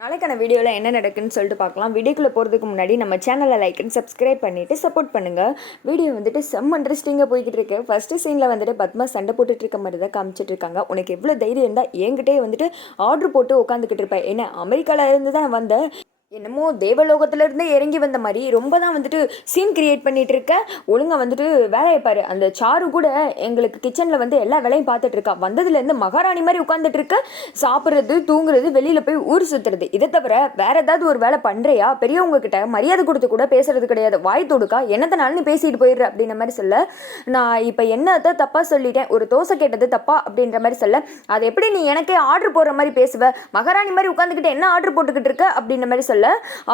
நாளைக்கான வீடியோவில் என்ன நடக்குன்னு சொல்லிட்டு பார்க்கலாம். வீடியோக்குள்ளே போகிறதுக்கு முன்னாடி நம்ம சேனலை லைக் அண்ட் சப்ஸ்கிரைப் பண்ணிவிட்டு சப்போர்ட் பண்ணுங்கள். வீடியோ வந்துட்டு செம்ம இன்ட்ரெஸ்டிங்காக போய்கிட்டு இருக்கு. ஃபஸ்ட்டு சீனில் வந்துட்டு பத்மா சண்டை போட்டுட்டு இருக்க மாதிரி தான் காமிச்சிட்டு இருக்காங்க. உனக்கு எவ்வளோ தைரியம் இருந்தால் என்கிட்டே வந்துட்டு ஆர்டர் போட்டு உட்காந்துக்கிட்டு இருப்பேன். என்ன அமெரிக்காவில் இருந்து தான் வந்தேன், என்னமோ தேவலோகத்திலேருந்தே இறங்கி வந்த மாதிரி ரொம்ப தான் வந்துட்டு சீன் கிரியேட் பண்ணிகிட்டு இருக்க. ஒழுங்காக வந்துட்டு வேலையை பாரு. அந்த சாரு கூட எங்களுக்கு கிச்சனில் வந்து எல்லா வேலையும் பார்த்துட்டு இருக்கா. வந்ததுலேருந்து மகாராணி மாதிரி உட்காந்துட்டு இருக்க. சாப்பிட்றது, தூங்குறது, வெளியில் போய் ஊர் சுற்றுறது, இதை தவிர வேறு ஏதாவது ஒரு வேலை பண்ணுறியா? பெரியவங்க கிட்ட மரியாதை கொடுத்து கூட பேசுறது கிடையாது. வாய் தொடுக்கா என்னத்தனாலும் நீ பேசிட்டு போயிடுற அப்படின்ற மாதிரி சொல்ல, நான் இப்போ என்னத்தை தப்பாக சொல்லிட்டேன், ஒரு தோசை கேட்டது தப்பா அப்படின்ற மாதிரி சொல்ல, அதை எப்படி நீ எனக்கே ஆர்டர் போடுற மாதிரி பேசுவ? மகாராணி மாதிரி உட்காந்துக்கிட்டு என்ன ஆர்டர் போட்டுக்கிட்டு இருக்க அப்படின்ற மாதிரி சொல்ல,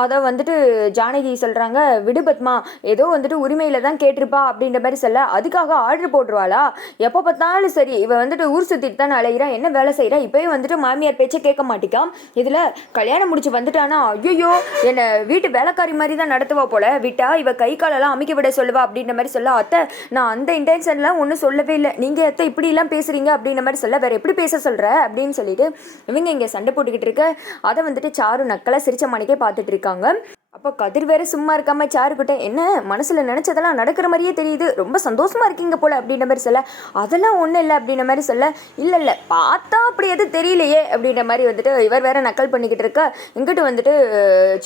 அதை வந்துட்டு ஜானகி சொல்கிறாங்க, விடு பத்மா, ஏதோ வந்துட்டு உரிமையில் தான் கேட்டிருப்பா அப்படின்ற மாதிரி சொல்ல, அதுக்காக ஆர்டர் போட்டுருவாளா? எப்போ பார்த்தாலும் சரி இவ வந்துட்டு ஊர் சுற்றிட்டு தான் அலைகிறா, என்ன வேலை செய்கிறா, இப்போயே வந்துட்டு மாமியார் பேச்சை கேட்க மாட்டிக்கா. இதில் கல்யாணம் முடிச்சு வந்துட்டானா ஐயோ என்னை வீட்டு வேலைக்காரி மாதிரி தான் நடத்துவா போல, விட்டா இவ கை காலெல்லாம் அமைக்க விட சொல்லுவா அப்படின்ற மாதிரி சொல்ல, அத்தை நான் அந்த இன்டென்ஷன்லாம் ஒன்றும் சொல்லவே இல்லை, நீங்கள் அத்தை இப்படிலாம் பேசுகிறீங்க அப்படின்ற மாதிரி சொல்ல, வேறு எப்படி பேச சொல்கிற அப்படின்னு சொல்லிட்டு இவங்க இங்கே சண்டை போட்டுக்கிட்டு இருக்க. அதை வந்துட்டு சாரு நக்கலை சிரிச்ச மணிக்கே பார்த்துட்டு இருக்காங்க. அப்போ கதிர் வேற சும்மா இருக்காம சாருக்கிட்ட, என்ன மனசில் நினச்சதெல்லாம் நடக்கிற மாதிரியே தெரியுது, ரொம்ப சந்தோஷமா இருக்கீங்க போல அப்படின்ற மாதிரி சொல்ல, அதெல்லாம் ஒன்றும் இல்லை அப்படின்ற மாதிரி சொல்ல, இல்லை பார்த்தா அப்படி எதுவும் தெரியலையே அப்படின்ற மாதிரி வந்துட்டு இவர் வேற நக்கல் பண்ணிக்கிட்டு இருக்க. இங்கிட்டு வந்துட்டு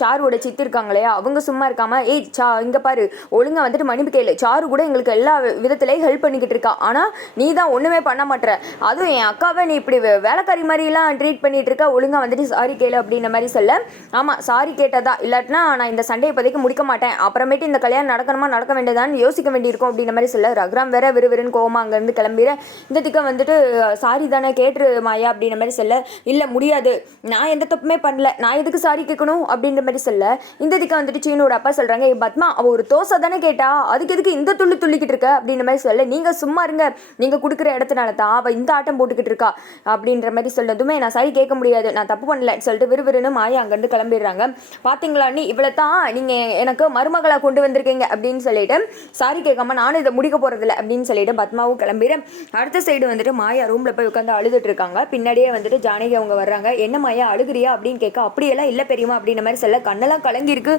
சாருவோட சித்தி இருக்காங்க இல்லையா, அவங்க சும்மா இருக்காம, ஏய் இங்கே பாரு, ஒழுங்காக வந்துட்டு மன்னிப்பு கேளு, சாரு கூட எங்களுக்கு எல்லா விதத்துலேயும் ஹெல்ப் பண்ணிக்கிட்டு இருக்கா, ஆனால் நீ தான் ஒன்றுமே பண்ண மாட்டேற, அதுவும் என் அக்காவை நீ இப்படி வேலைக்காரி மாதிரிலாம் ட்ரீட் பண்ணிட்டு இருக்க, ஒழுங்காக வந்துட்டு சாரி கேளு அப்படின்ற மாதிரி சொல்ல, ஆமாம் சாரி கேட்டதா, இல்லாட்டினா நான் இந்த சண்டையை இப்போதைக்கு முடிக்க மாட்டேன், அப்புறமேட்டு இந்த கல்யாணம் நடக்கணுமா நடக்க வேண்டியதான்னு யோசிக்க வேண்டியிருக்கும் அப்படின்ற மாதிரி சொல்ல, ரகுராம் வேற விறுவிறுன்னு கோவமா அங்கேருந்து கிளம்பிற. இந்த திக்க வந்துட்டு சாரி தானே கேட்டுரு மாயா அப்படின்ற மாதிரி சொல்ல, இல்லை முடியாது, நான் எந்த தப்புமே பண்ணல, நான் எதுக்கு சாரி கேட்கணும் அப்படின்ற மாதிரி சொல்ல, இந்த திக்க வந்துட்டு சீனோட அப்பா சொல்கிறாங்க, பத்மா அவள் ஒரு தோசை தானே கேட்டா, அதுக்கு எதுக்கு இந்த துள்ளிக்கிட்டு இருக்க அப்படின்ற மாதிரி சொல்ல, நீங்கள் சும்மா இருங்க, நீங்கள் கொடுக்குற இடத்துனால தான் அவள் இந்த ஆட்டம் போட்டுக்கிட்டு இருக்கா அப்படின்ற மாதிரி சொல்லதுமே, நான் சாரி கேட்க முடியாது, நான் தப்பு பண்ணலன்னு சொல்லிட்டு விறுவிறுன்னு மாயா அங்கேருந்து கிளம்பிடுறாங்க. பார்த்தீங்களா நீ இவ்வளோ தான் நீங்கள் எனக்கு மருமகளாக கொண்டு வந்திருக்கீங்க அப்படின்னு சொல்லிட்டு சாரி கேட்காம நானும் இதை முடிக்க போகிறதில்ல அப்படின்னு சொல்லிட்டு பத்மாவும் கிளம்பிடுறேன். அடுத்த சைடு வந்துட்டு மாயா ரூமில் போய் உட்காந்து அழுதுட்டு இருக்காங்க. பின்னாடியே வந்துட்டு ஜானகி அவங்க வர்றாங்க. என்ன மாயா அழுகுறியா அப்படின்னு கேட்க, அப்படியெல்லாம் இல்லை பெரியமா அப்படின்ற மாதிரி சொல்ல, கண்ணெல்லாம் கலங்கிருக்கு,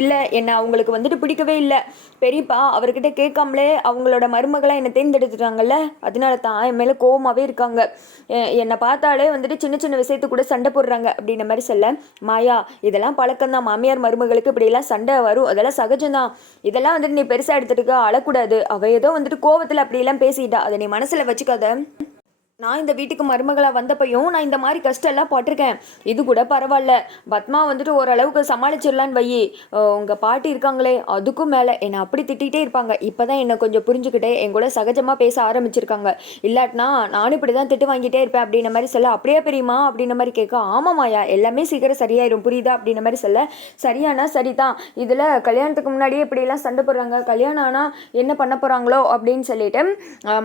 இல்லை என்ன அவங்களுக்கு வந்துட்டு பிடிக்கவே இல்லை பெரியப்பா, அவர்கிட்ட கேட்காமலே அவங்களோட மருமகளாக என்னை தேர்ந்தெடுத்துட்டாங்கல்ல, அதனால தான் என் மேலே கோவமாகவே இருக்காங்க, என்னை பார்த்தாலே வந்துட்டு சின்ன சின்ன விஷயத்துக்கு கூட சண்டை போடுறாங்க அப்படின்ற மாதிரி சொல்ல, மாயா இதெல்லாம் பழக்கம்தான், மாமியார் மருமகளுக்கு இப்படியெல்லாம் சண்டை வரும், அதெல்லாம் சகஜம்தான், இதெல்லாம் வந்துட்டு நீ பெருசாக எடுத்துட்டு அழக்கூடாது, அவள் ஏதோ வந்துட்டு கோவத்தில் அப்படியெல்லாம் பேசிட்டா, அதை நீ மனசில் வச்சுக்காத, நான் இந்த வீட்டுக்கு மருமகளாக வந்தப்பையும் நான் இந்த மாதிரி கஷ்டம் எல்லாம் பட்டிருக்கேன், இது கூட பரவாயில்ல, பத்மா வந்துட்டு ஓரளவுக்கு சமாளிச்சிடலான்னு வை, உங்கள் பாட்டி இருக்காங்களே அதுக்கும் மேலே என்னை அப்படி திட்டிகிட்டே இருப்பாங்க, இப்போ தான் என்னை கொஞ்சம் புரிஞ்சுக்கிட்டே என் கூட சகஜமாக பேச ஆரம்பிச்சிருக்காங்க, இல்லாட்டினா நானும் இப்படி தான் திட்டு வாங்கிட்டே இருப்பேன் அப்படின்ற மாதிரி சொல்ல, அப்படியே பெரியமா அப்படின்ற மாதிரி கேட்க, ஆமாம்மாயா எல்லாமே சீக்கிரம் சரியாயிரும் புரியுதா அப்படின்ற மாதிரி சொல்ல, சரியானா சரி தான், இதில் கல்யாணத்துக்கு முன்னாடியே இப்படியெல்லாம் சண்டை போடுறாங்க, கல்யாணம் ஆனால் என்ன பண்ண போகிறாங்களோ அப்படின்னு சொல்லிட்டு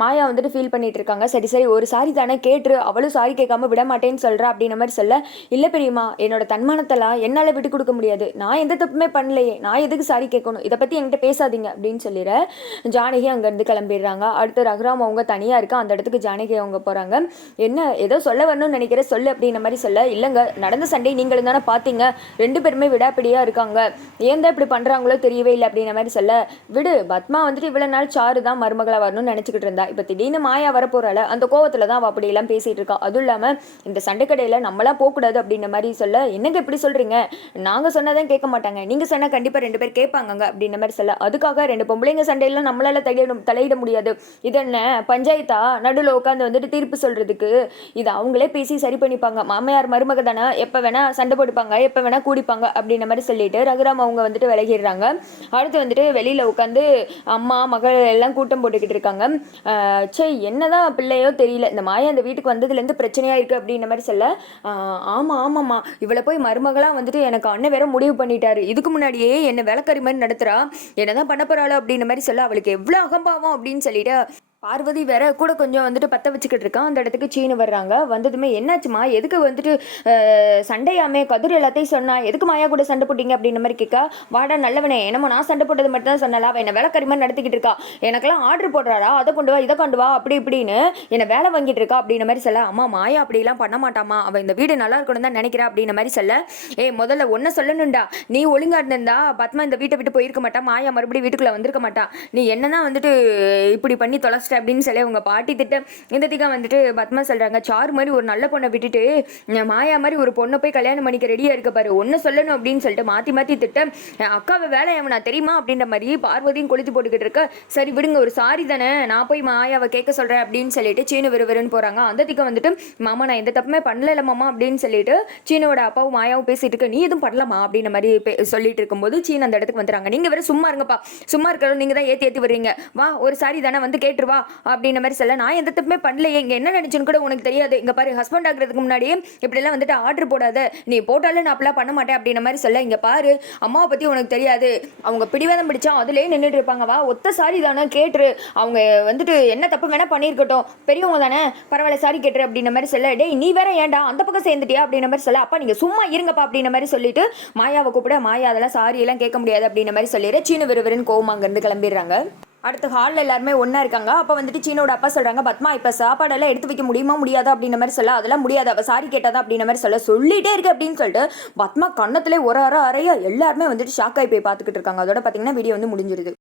மாயா வந்துட்டு ஃபீல் பண்ணிட்டு இருக்காங்க. சரி ஒரு சாரி தானே கேட்டுரு, அவளும் சாரி கேட்காம விட மாட்டேன்னு சொல்கிறா அப்படின்ற மாதிரி சொல்ல, இல்லை பெரியம்மா என்னோட தன்மானத்தெல்லாம் என்னால் விட்டு கொடுக்க முடியாது, நான் எந்த தப்புமே பண்ணலையே, நான் எதுக்கு சாரி கேட்கணும், இதை பற்றி என்கிட்ட பேசாதீங்க அப்படின்னு சொல்லிடுற. ஜானகி அங்கேருந்து கிளம்பிடுறாங்க. அடுத்து ரகுராம் அவங்க தனியாக இருக்கா, அந்த இடத்துக்கு ஜானகி அவங்க போகிறாங்க. என்ன ஏதோ சொல்ல வரணும்னு நினைக்கிற சொல்லு அப்படின்ற மாதிரி சொல்ல, இல்லைங்க நடந்த சண்டை நீங்களும் தானே பார்த்தீங்க, ரெண்டு பேருமே விடாப்பிடியாக இருக்காங்க, ஏன் தான் இப்படி பண்ணுறாங்களோ தெரியவே இல்லை அப்படின்ற மாதிரி சொல்ல, விடு பத்மா வந்துட்டு இவ்வளோ நாள் சாரு தான் மருமகளாக வரணும்னு நினச்சிக்கிட்டு இருந்தா, இப்போ திடீர்னு மாயா வரப்போறாள், அந்த கோவத்தில் தான் அவள் அப்படியெல்லாம் பேசிகிட்டு இருக்கா, அதுவும் இல்லாமல் இந்த சண்டைக்கடையில் நம்மளாம் போகக்கூடாது அப்படின்ற மாதிரி சொல்ல, என்னங்க இப்படி சொல்கிறீங்க, நாங்கள் சொன்னதான் கேட்க மாட்டாங்க, நீங்கள் சொன்னால் கண்டிப்பாக ரெண்டு பேர் கேட்பாங்க அப்படின்ற மாதிரி சொல்ல, அதுக்காக ரெண்டு பொம்பளைங்க சண்டையெல்லாம் நம்மளால் தலையிட முடியாது, இது என்ன பஞ்சாயத்தா நடுவில் உட்காந்து வந்துட்டு தீர்ப்பு சொல்கிறதுக்கு, இது அவங்களே பேசி சரி பண்ணிப்பாங்க, மாமையார் மருமக தானே எப்போ வேணால் சண்டை போட்டுப்பாங்க, எப்போ வேணால் கூடிப்பாங்க அப்படின்ற மாதிரி சொல்லிட்டு ரகுராம் அவங்க வந்துட்டு விலகிடுறாங்க. அடுத்து வந்துட்டு வெளியில் உட்காந்து அம்மா மகள் எல்லாம் கூட்டம் போட்டுக்கிட்டு இருக்காங்க. என்னதான் பிள்ளையோ தெரியல, இந்த மாயா அந்த வீட்டுக்கு வந்ததுலேருந்து பிரச்சனையாக இருக்குது அப்படின்ற மாதிரி சொல்ல, ஆமாம்மா இவளை போய் மருமகளாக வந்துட்டு எனக்கு அண்ணன் வேற முடிவு பண்ணிட்டாரு, இதுக்கு முன்னாடியே என்னை வேலைக்காரி மாதிரி நடத்துகிறா, என்ன தான் பண்ண போகிறாளோ அப்படின்ற மாதிரி சொல்ல, அவளுக்கு எவ்வளோ அகம்பாவம் அப்படின்னு சொல்லிட்டு பார்வதி வேற கூட கொஞ்சம் வந்துட்டு பற்ற வச்சுக்கிட்டு இருக்கான். அந்த இடத்துக்கு சீனு வர்றாங்க. வந்ததுமே என்னாச்சுமா, எதுக்கு வந்துட்டு சண்டையாமே, கதிர் எல்லாத்தையும் சொன்னா, எதுக்கு மாயா கூட சண்டை போட்டீங்க அப்படின்ற மாதிரி கேட்கா. வாடா நல்லவனே, என்னமோ நான் சண்டை போட்டது மட்டும் தான் சொன்னலா, அவள் என்ன வேலைக்காரி மாதிரி நடத்திக்கிட்டு இருக்கா, எனக்கெல்லாம் ஆர்டர் போடுறாரா, அதை கொண்டு வா இதை கொண்டு வா அப்படி இப்படின்னு என்னை வேலை வாங்கிட்டு இருக்கா அப்படின்ற மாதிரி சொல்ல. அம்மா மாயா அப்படிலாம் பண்ண மாட்டாமா, அவள் இந்த வீடு நல்லா இருக்கணும் தான் நினைக்கிறா அப்படின்ற மாதிரி சொல்ல. முதல்ல ஒன்றை சொல்லணும்டா, நீ ஒழுங்கா இருந்திருந்தா பத்மா இந்த வீட்டை விட்டு போயிருக்க மாட்டா, மாயா மறுபடியும் வீட்டுக்குள்ளே வந்திருக்க மாட்டா, நீ என்னதான் வந்துட்டு இப்படி பண்ணி தொலைச்சிட்ட அப்படின்னு சொல்லி உங்க பாட்டி திட்ட. இந்த திக்கா வந்துட்டு பத்மா சொல்றாங்க, சார் மாதிரி ஒரு நல்ல பொண்ணை விட்டுட்டு மாயா மாதிரி ஒரு பொண்ணை போய் கல்யாணம் பண்ணிக்க ரெடியா இருக்க பாரு, ஒன்னு சொல்லணும் அப்படின்னு சொல்லிட்டு மாத்தி மாத்தி திட்ட. அக்காவை வேலை அவனா தெரியுமா அப்படின்ற மாதிரி பார்வதியும் கொளுத்தி போட்டுக்கிட்டு இருக்க. சரி விடுங்க, ஒரு சாரி தானே, நான் போய் மாயாவை கேட்க சொல்றேன் அப்படின்னு சொல்லிட்டு சீனு விறுவிறுன்னு போறாங்க. அந்த திக்க வந்துட்டு மாமா நான் எந்த தப்புமே பண்ணல மாமா அப்படின்னு சொல்லிட்டு சீனோட அப்பாவும் மாயாவும் பேசிட்டு இருக்க. நீ எதுவும் பண்ணலாமா அப்படின்ற மாதிரி சொல்லிட்டு இருக்கும்போது சீன் அந்த இடத்துக்கு வந்துறாங்க. நீங்க வேற சும்மா இருங்கப்பா, சும்மா இருக்கிறோம், நீங்க தான் ஏத்தி வர்றீங்க, வா ஒரு சாரி தானே வந்து கேட்டுருவா அப்படின்ற மாதிரி சொல்ல. நான் எந்த தப்புமே பண்ணலையே, இங்கே என்ன நினைச்சுன்னு கூட உனக்கு தெரியாது, இங்கே பாரு ஹஸ்பண்ட் ஆகிறதுக்கு முன்னாடியே இப்படிலாம் வந்துட்டு ஆர்டர் போடாத, நீ போட்டாலும் நான் அப்பெல்லாம் பண்ண மாட்டேன் அப்படின்ற மாதிரி சொல்ல. இங்கே பாரு அம்மாவை பற்றி உனக்கு தெரியாது, அவங்க பிடிவாதம் பிடிச்சா அதுலேயே நின்றுட்டு இருப்பாங்க, வா ஒத்த சாரி தானே கேட்டுரு, அவங்க வந்துட்டு என்ன தப்பு வேணா பண்ணியிருக்கட்டும், பெரியவங்க தானே பரவாயில்ல சாரி கேட்டுரு அப்படின்ற மாதிரி சொல்ல. டேய் நீ வேற ஏன்டா அந்த பக்கம் சேர்ந்துட்டியா அப்படின்ற மாதிரி சொல்ல. அப்பா நீங்கள் சும்மா இருங்கப்பா அப்படின்ற மாதிரி சொல்லிட்டு மாயாவை கூப்பிட. மாயா அதெல்லாம் சாரி எல்லாம் கேட்க முடியாது அப்படின்ற மாதிரி சொல்லிடுற. சீனு விறுவிறுன்னு கோவம் அங்கேருந்து கிளம்பிடுறாங்க. அடுத்து ஹாலில் எல்லாருமே ஒன்றா இருக்காங்க. அப்போ வந்துட்டு சீனோட அப்பா சொல்கிறாங்க, பத்மா இப்போ சாப்பாடெல்லாம் எடுத்து வைக்க முடியுமா முடியாதா அப்படின்ற மாதிரி சொல்ல. அதெல்லாம் முடியாது, அவள் சாரி கேட்டாதான் அப்படின்ற மாதிரி சொல்லிட்டே இருக்கு அப்படின்னு சொல்லிட்டு பத்மா கண்ணத்துல ஒரு அறையா எல்லாருமே வந்துட்டு ஷாக் ஆகி போய் பார்த்துக்கிட்டு இருக்காங்க. அதோட பார்த்தீங்கன்னா வீடியோ வந்து முடிஞ்சிருது.